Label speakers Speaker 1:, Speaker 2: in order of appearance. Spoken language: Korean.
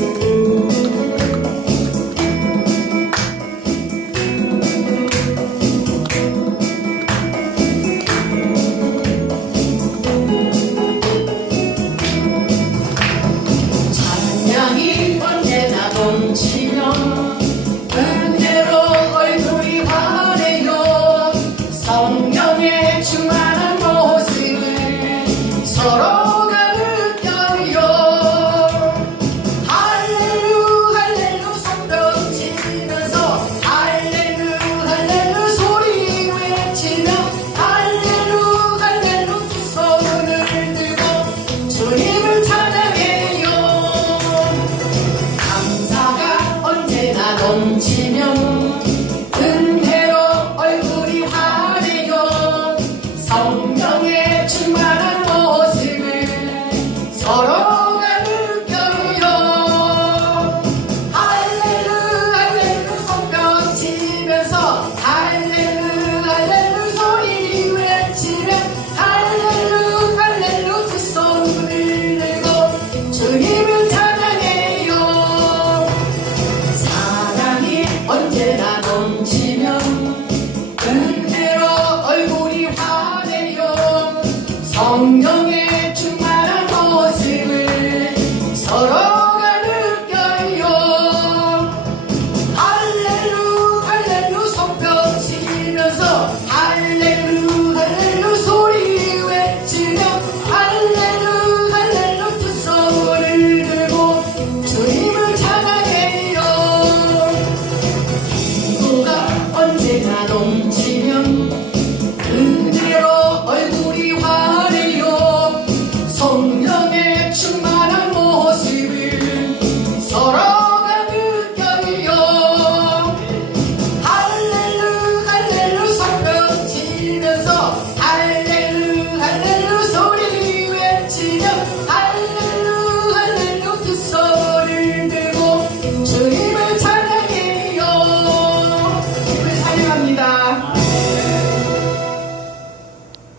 Speaker 1: Thank you. 성령의 감사합니다.